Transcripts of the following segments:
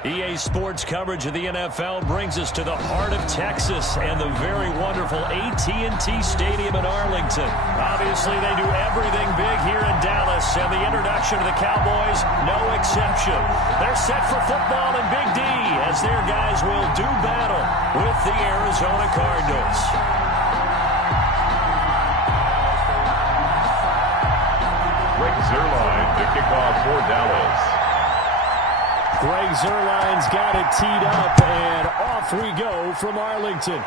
EA Sports coverage of the NFL brings us to the heart of Texas and the very wonderful AT&T Stadium in Arlington. Obviously, they do everything big here in Dallas, and the introduction of the Cowboys, no exception. They're set for football in Big D as their guys will do battle with the Arizona Cardinals. Greg Zuerlein to kick off for Dallas. Greg Zuerlein's got it teed up, and off we go from Arlington.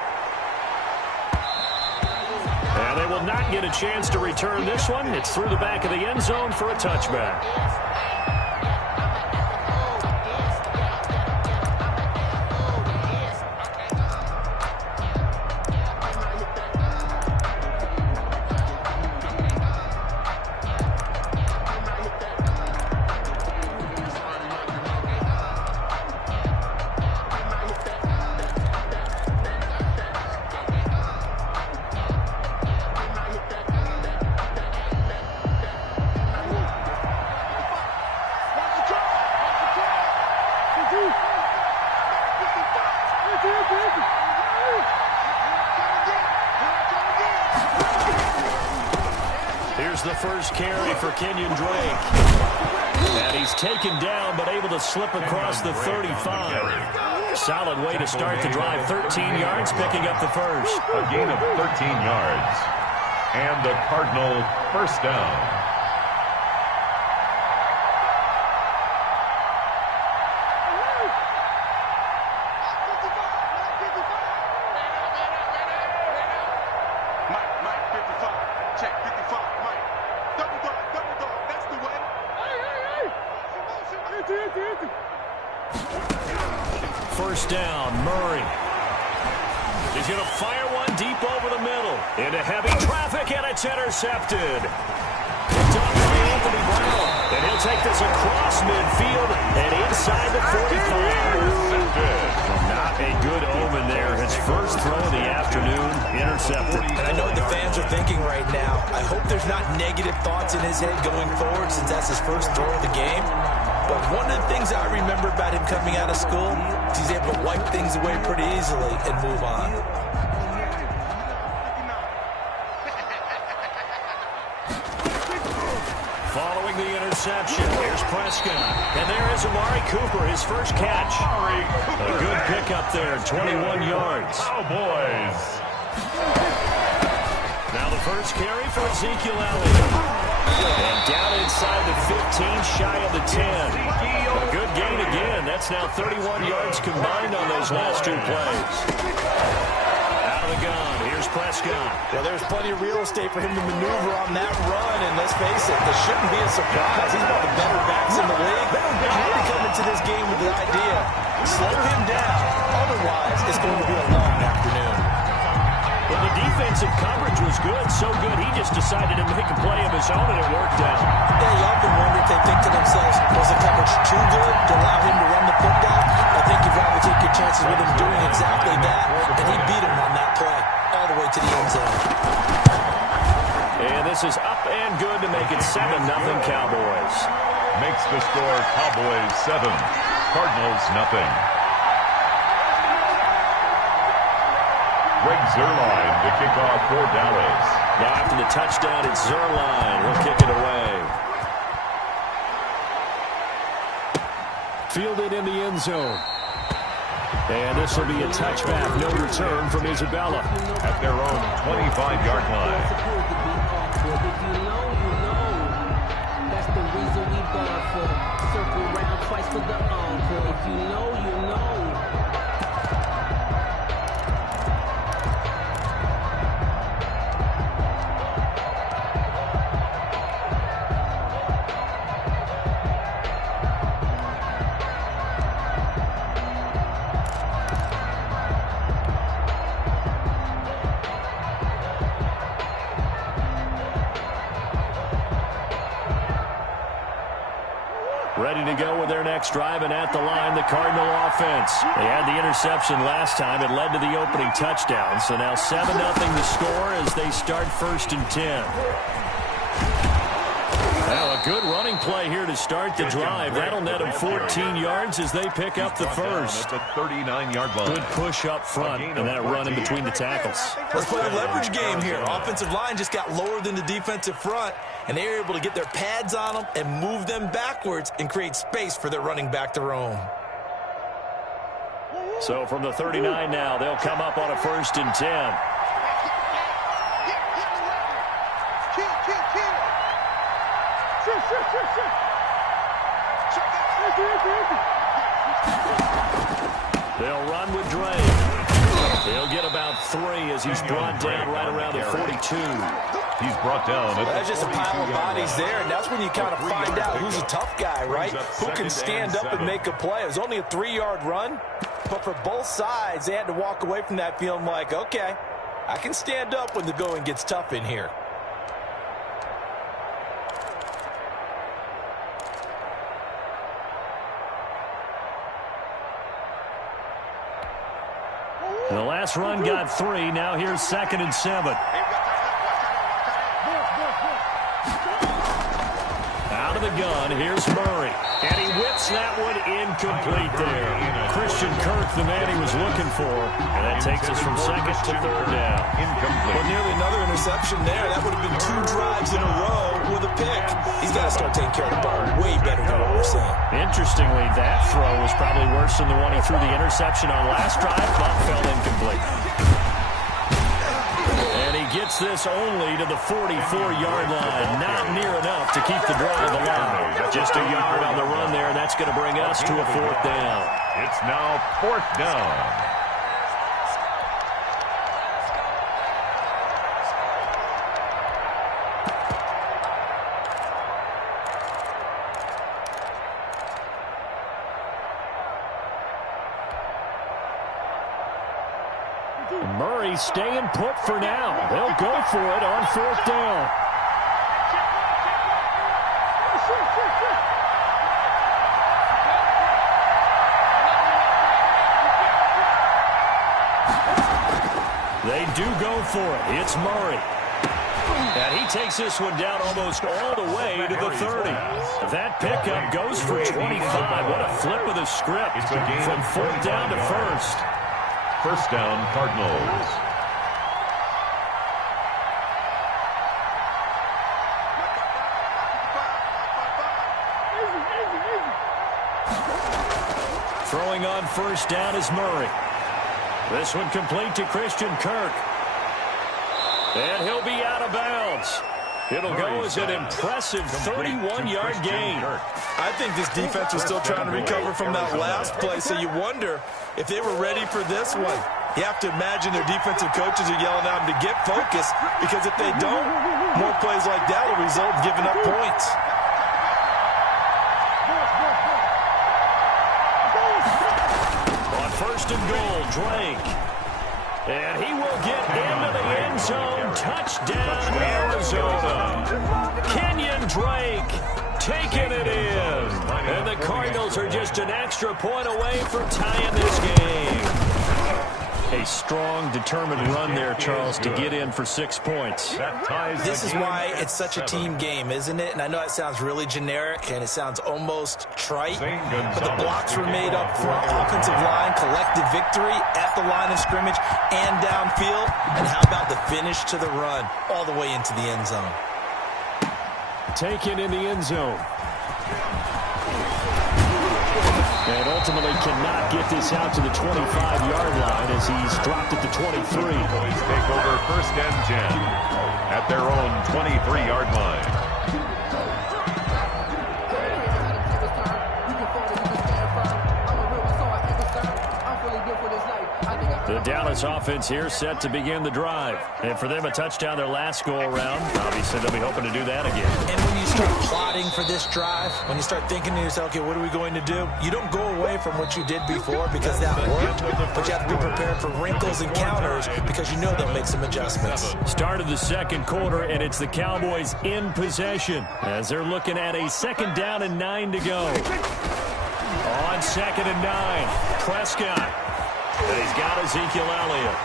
And they will not get a chance to return this one. It's through the back of the end zone for a touchback. Here's the first carry for Kenyon Drake. And he's taken down, but able to slip across the 35. Solid way to start the drive. 13 yards, picking up the first. A gain of 13 yards. And the Cardinal first down. First down, Murray. He's going to fire one deep over the middle. Into heavy traffic, and it's intercepted. Picked off by Anthony Brown. And he'll take this across midfield and inside the 45. Not a good omen there. His first throw of the afternoon, intercepted. And I know what the fans are thinking right now. I hope there's not negative thoughts in his head going forward since that's his first throw of the game. But one of the things I remember about him coming out of school is he's able to wipe things away pretty easily and move on. Following the interception, here's Prescott. And there is Amari Cooper, his first catch. A good pickup there, 21 yards. Cowboys. Now the first carry for Ezekiel Elliott. And down inside the 15, shy of the 10. A good gain again. That's now 31 yards combined on those last two plays. Out of the gun, here's Prescott. Well, there's plenty of real estate for him to maneuver on that run, and let's face it, this shouldn't be a surprise. He's one of the better backs in the league. He had to come into this game with the idea, slow him down, otherwise it's going to be a long afternoon. Well, the defensive coverage was good, so good he just decided to make a play of his own, and it worked out. Yeah, you often wonder if they think to themselves, was the coverage too good to allow him to run the football? I think you'd rather take your chances with him doing exactly that, and he beat him on that play all the way to the end zone. And this is up and good to make it 7-0 Cowboys. Makes the score Cowboys 7, Cardinals nothing. Greg Zuerlein to kick off for Dallas. Now after the touchdown, it's Zuerlein. He'll kick it away. Fielded in the end zone. And this will be a touchback. No return from Isabella. At their own 25-yard line. That's the reason we gone for. Circle round twice for the encore. If you know, you know. Ready to go with their next drive, and at the line, the Cardinal offense. They had the interception last time. It led to the opening touchdown. So now 7-0 the score as they start 1st and 10. Well, a good running play here to start the drive. That'll net them 14 yards as they pick up the first. At the 39-yard line. Good push up front and that run in between the tackles. Let's play a leverage game here. Offensive line just got lower than the defensive front, and they were able to get their pads on them and move them backwards and create space for their running back to roam. So from the 39 now, they'll come up on a 1st and 10. They'll run with Drake. He'll get about 3 as he's brought down right around the 42. He's brought down. That's just a pile of bodies there, and that's when you kind of find out who's a tough guy, right? Who can stand up and make a play. It was only a 3-yard run, but for both sides, they had to walk away from that feeling like, okay, I can stand up when the going gets tough in here. The last run got 3. Now here's 2nd and 7. Out of the gun, here's Murray. And he whips that one incomplete there. Christian Kirk, the man he was looking for. And that takes us from 2nd to 3rd down. Incomplete. Well, nearly another interception there. That would have been 2 drives in a row with a pick. He's got to start taking care of the ball way better than what we're seeing. Interestingly, that throw was probably worse than the one he threw the interception on last drive, but fell incomplete. And he gets this only to the 44-yard line. Not near enough to keep the drive alive. Just a yard on the run there, and that's going to bring us to a 4th down. It's now 4th down. Murray staying put for now. They'll go for it on 4th down. They do go for it. It's Murray. And he takes this one down almost all the way to the 30. That pickup goes for 25. What a flip of the script from 4th down to 1st. 1st down, Cardinals. Throwing on 1st down is Murray. This one complete to Christian Kirk. And he'll be out of bounds. It'll go as an impressive 31-yard gain. I think this defense was still trying to recover from that last play, so you wonder if they were ready for this one. You have to imagine their defensive coaches are yelling at them to get focused, because if they don't, more plays like that will result in giving up points. On 1st and goal, Drake. And he will get into the end zone. Touchdown, Arizona. Kenyon Drake taking it in. And the Cardinals are just an extra point away from tying this game. A strong, determined run there, Charles, to get in for 6 points. This is why it's such a team game, isn't it? And I know it sounds really generic and it sounds almost trite, but the blocks were made up front, offensive line, collective victory at the line of scrimmage and downfield. And how about the finish to the run all the way into the end zone? Taken in the end zone. And ultimately cannot get this out to the 25-yard line as he's dropped it to 23. Boys take over 1st and 10 at their own 23-yard line. The Dallas offense here set to begin the drive. And for them, a touchdown their last go-around. Obviously, they'll be hoping to do that again. And when you start plotting for this drive, when you start thinking to yourself, okay, what are we going to do? You don't go away from what you did before because that worked, but you have to be prepared for wrinkles and counters because you know they'll make some adjustments. Start of the 2nd quarter, and it's the Cowboys in possession as they're looking at a 2nd down and 9 to go. On 2nd and 9, Prescott. And he's got Ezekiel Elliott.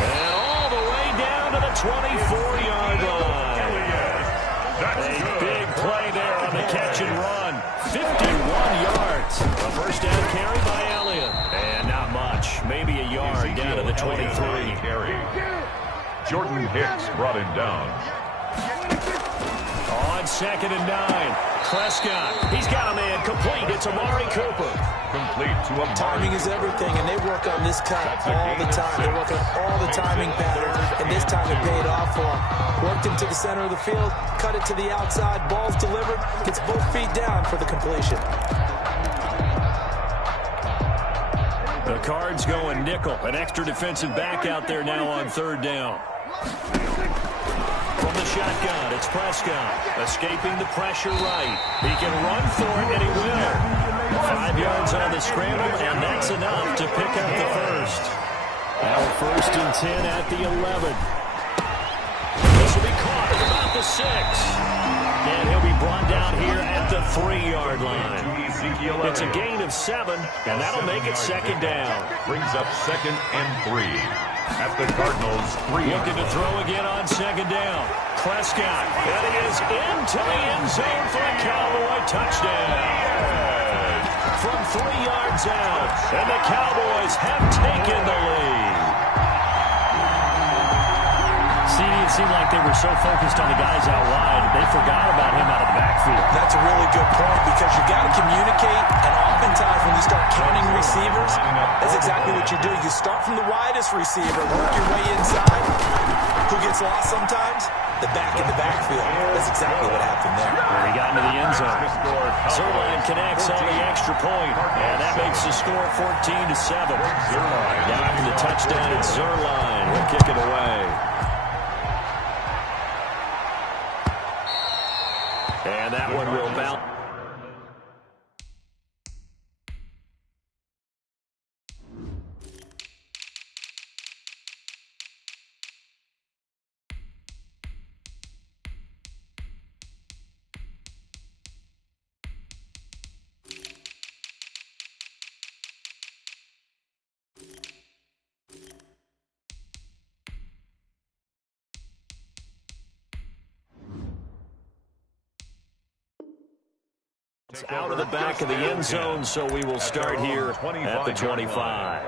And all the way 24-yard line. A big play there on the catch and run. 51 yards. A first down carry by Elliott. And not much. Maybe a yard down to the 23. Carry. Jordan Hicks brought him down. On 2nd and 9. Prescott. He's got a man complete. It's Amari Cooper. Complete to Amari. Timing is everything, and they work on this cut all the time. They work on all the timing patterns, and this time it paid off for him. Worked him to the center of the field, cut it to the outside, ball's delivered, gets both feet down for the completion. The Cards going nickel. An extra defensive back out there now on 3rd down. From the shotgun, it's Prescott. Escaping the pressure right. He can run for it, and he will. 5 yards on the scramble, and that's enough to pick up the first. Now 1st and 10 at the 11. This will be caught at about the 6. And he'll be brought down here at the 3-yard line. It's a gain of 7, and that'll make it 2nd down. Brings up 2nd and 3. At the Cardinals, 3. Looking to throw again on 2nd down. Prescott, and he is into the end zone for a Cowboy touchdown. From 3 yards out, and the Cowboys have taken the lead. It seemed like they were so focused on the guys out wide, they forgot about him out of the backfield. That's a really good point, because you got to communicate, and oftentimes when you start counting receivers, that's exactly what you do. You start from the widest receiver, work your way inside. Who gets lost sometimes? The back in the backfield. That's exactly what happened there. He got into the end zone. Zerline connects on the extra point, and that makes the score 14-7. Down to the touchdown, it's Zerline. He'll kick it away. And that one will bounce. Out of the back of the end zone, so we will start here at the 25.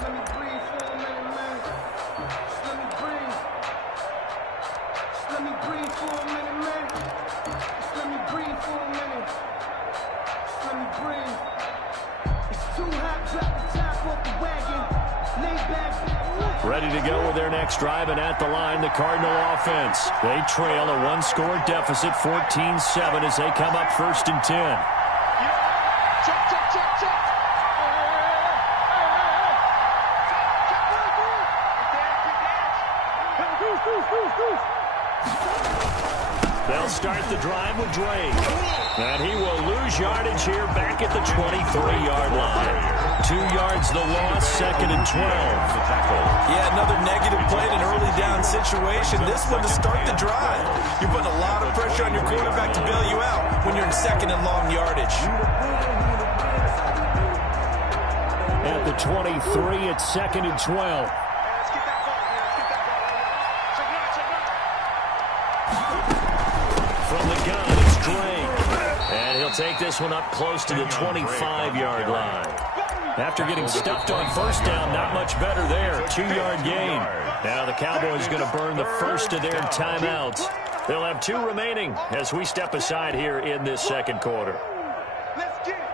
Let me breathe for a minute, man. Let me breathe. Let me breathe for a minute, man. Let me breathe for a minute. Let me breathe. It's too hot, drop the top off the wagon. Lay back. Ready to go with their next drive, and at the line, the Cardinal offense. They trail a 1-score deficit, 14-7, as they come up 1st and 10. They'll start the drive with Drake. And he will lose yardage here back at the 23-yard line. 2 yards the loss, 2nd and 12. Yeah, another negative play in an early down situation. This one to start the drive. You're putting a lot of pressure on your quarterback to bail you out when you're in 2nd and long yardage. At the 23, it's 2nd and 12. From the gun, it's Drake. And he'll take this one up close to the 25-yard line. After getting stuffed on 1st down, not much better there. 2-yard gain. Now the Cowboys going to burn the first of their timeouts. They'll have 2 remaining as we step aside here in this 2nd quarter. Let's get it.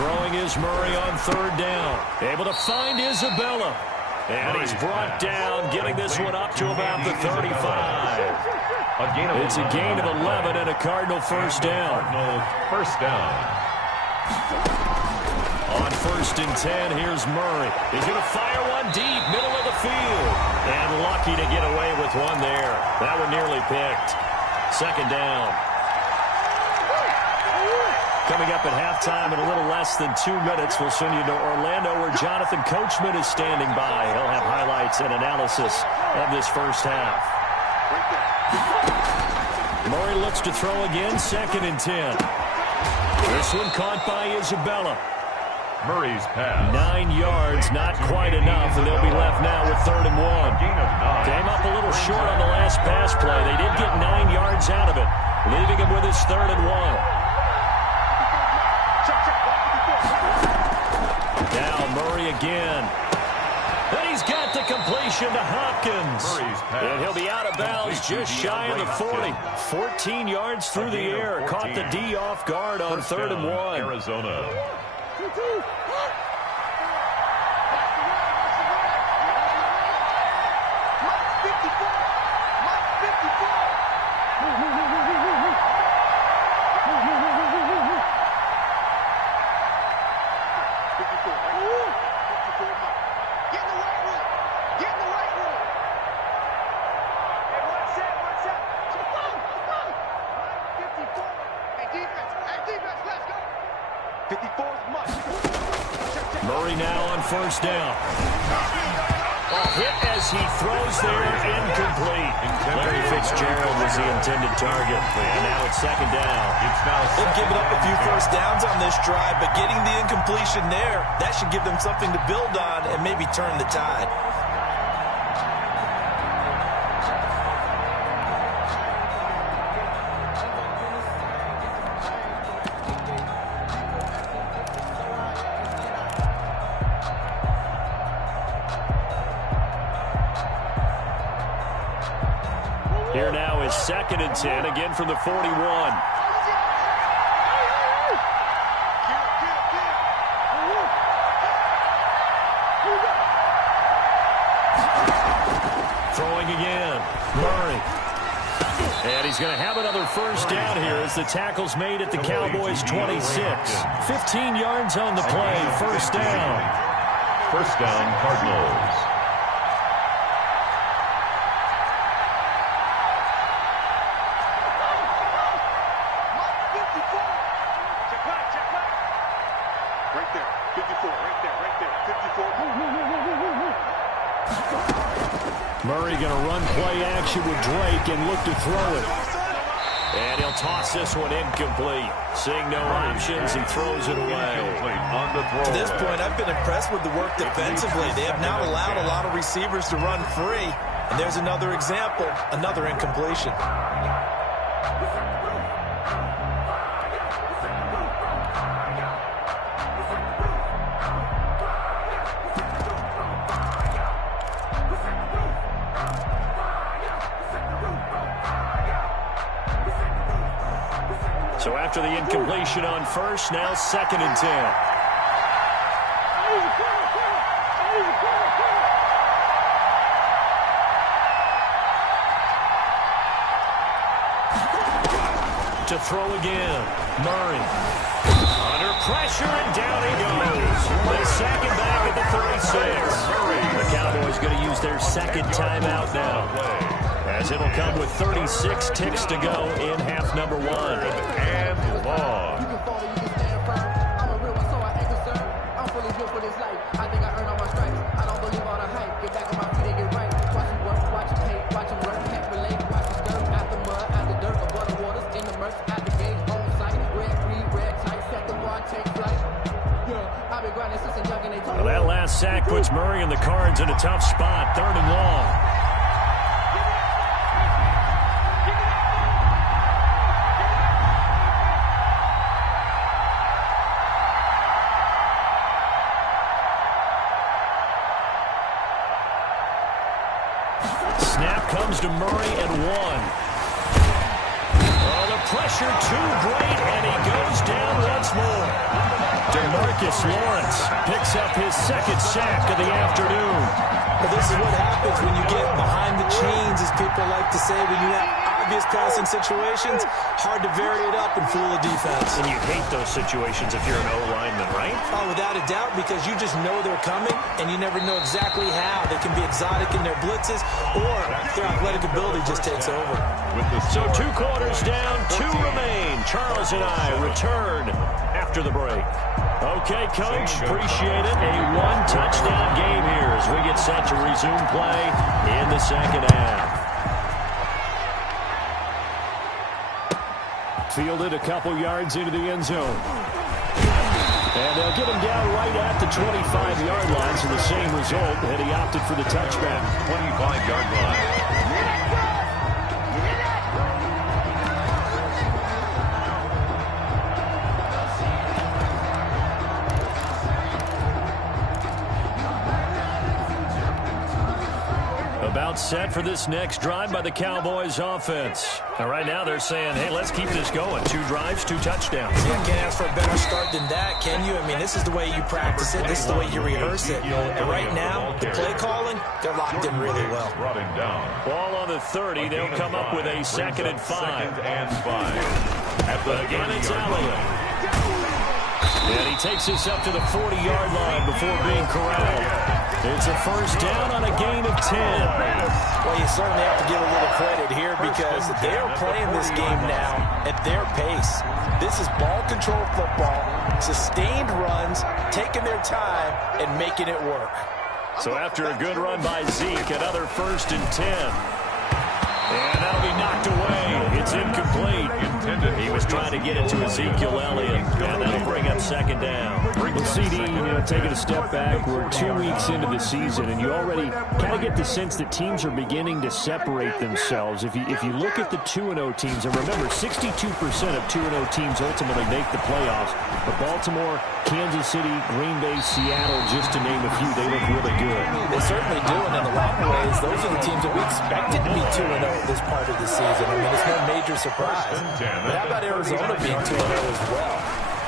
Throwing is Murray on 3rd down. Able to find Isabella. And he's brought down, getting this one up to about the 35. It's a gain of 11 and a Cardinal 1st down. First down. On 1st and 10, here's Murray. He's going to fire one deep, middle of the field. And lucky to get away with one there. That one nearly picked. 2nd down. Coming up at halftime in a little less than 2 minutes, we'll send you to Orlando where Jonathan Coachman is standing by. He'll have highlights and analysis of this first half. Murray looks to throw again, 2nd and 10. This one caught by Isabella. Murray's pass. 9 yards, not quite enough, and they'll be left now with 3rd and 1. Came up a little short on the last pass play. They did get 9 yards out of it, leaving him with his 3rd and 1. Now Murray again. And he's got the completion to Hopkins. And he'll be out of bounds just shy of the 40. 14 yards through the air. Caught the D off guard on 3rd and 1. Arizona. Murray now on 1st down. Hit as he throws there, incomplete. Larry Fitzgerald was the intended target. And now it's 2nd down. They've given up a few 1st downs on this drive, but getting the incompletion there, that should give them something to build on and maybe turn the tide. Here now is 2nd and 10, again from the 41. Throwing again, Murray. And he's going to have another 1st down here as the tackle's made at the Cowboys' 26. 15 yards on the play, 1st down. 1st down, Cardinals. Murray going to run play action with Drake and look to throw it. And he'll toss this one incomplete. Seeing no options, he throws it away. To this point, I've been impressed with the work defensively. They have not allowed a lot of receivers to run free. And there's another example, another incompletion. So after the incompletion on 1st, now 2nd and 10. To throw again, Murray. Under pressure, and down he goes. They sack him back at the 36. The Cowboys going to use their 2nd timeout now, as it'll come with 36 ticks to go in half number 1. And long. You can fall, you can stand firm. I'm a real one, so I ain't concerned. I'm fully built for this life. I think I earned all my stripes. I don't believe all the hype. Get back on my feet and get right. Watch him work, watch him hate, watch him work, can't relate. Watch him skirt, out the mud, out the dirt, above the waters, in the murks, out the gate, on site. Red, green, red, tight, set the bar, take flight. Yeah, I've been grinding since a young and they told me. Well, that last sack puts Murray and the Cards in a tough spot, 3rd and long. Snap comes to Murray at 1. Oh, the pressure too great, and he goes down once more. DeMarcus Lawrence picks up his 2nd sack of the afternoon. Well, this is what happens when you get behind the chains, as people like to say, when you have previous passing situations, hard to vary it up and fool a defense. And you hate those situations if you're an O-lineman, right? Oh, without a doubt, because you just know they're coming, and you never know exactly how. They can be exotic in their blitzes, or their athletic ability just takes over. So 2 quarters down, 2 remain. Charles and I return after the break. Okay, Coach, appreciate it. A 1-touchdown game here as we get set to resume play in the second half. Fielded a couple yards into the end zone. And they'll get him down right at the 25-yard line, so the same result, and he opted for the touchback. 25-yard line. About set for this next drive by the Cowboys offense. And right now they're saying, hey, let's keep this going. 2 drives, 2 touchdowns. Yeah, can't ask for a better start than that, can you? I mean, this is the way you practice it. This is the way you rehearse it. And right now, the play calling, they're locked in really well. Brought him down. Ball on the 30. They'll come up with a 2nd and 5. 2nd and 5. At the Again, it's 30-yard line. Elliott. And he takes this up to the 40-yard line before being corralled. It's a first down on a gain of 10. Well, you certainly have to give a little credit here because they are playing this game now at their pace. This is ball control football, sustained runs, taking their time, and making it work. So after a good run by Zeke, another 1st and 10. And that'll be knocked away. It's incomplete. He was trying to get it to Ezekiel Elliott, and that'll bring up 2nd down. Well, CD, taking a step back, we're 2 weeks into the season, and you already kind of get the sense that teams are beginning to separate themselves. If you look at the 2-0 teams, and remember, 62% of 2-0 teams ultimately make the playoffs. But Baltimore, Kansas City, Green Bay, Seattle, just to name a few, they look really good. They certainly do, and in a lot of ways, those are the teams that we expected to be 2-0 this part of the season. I mean, it's no major surprise. But how about Arizona being 2-0 as well?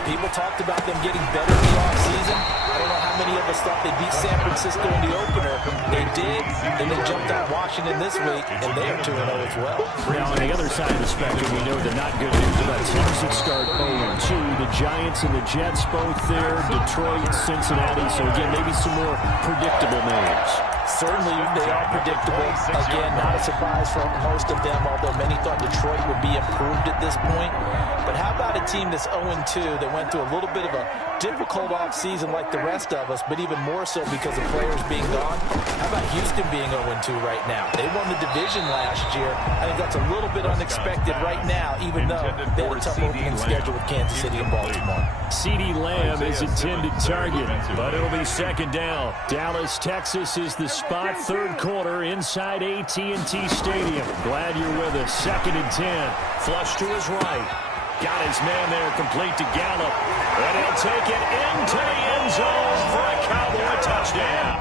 People talked about them getting better in the offseason. I don't know how many of us thought they beat San Francisco in the opener. They did, and they jumped out Washington this week, and they are 2-0 as well. Now, on the other side of the spectrum, we know the not good news about teams that start 0-2. The Giants and the Jets both there, Detroit, Cincinnati. So, again, maybe some more predictable names. Certainly, they are predictable. Again, not a surprise for most of them, although many thought Detroit would be improved at this point. But how about a team that's 0-2 that went through a little bit of a difficult offseason like the rest of us, but even more so because of players being gone? How about Houston being 0-2 right now? They won the division last year. I think that's a little bit unexpected right now, even though they had a tough opening schedule with Kansas City and Baltimore. CeeDee Lamb is intended target, But it'll be 2nd down. Dallas, Texas is the spot, 3rd quarter inside AT&T Stadium. Glad you're with us. 2nd and 10. Flush to his right. Got his man there complete to Gallup. And he'll take it into the end zone for a Cowboy touchdown.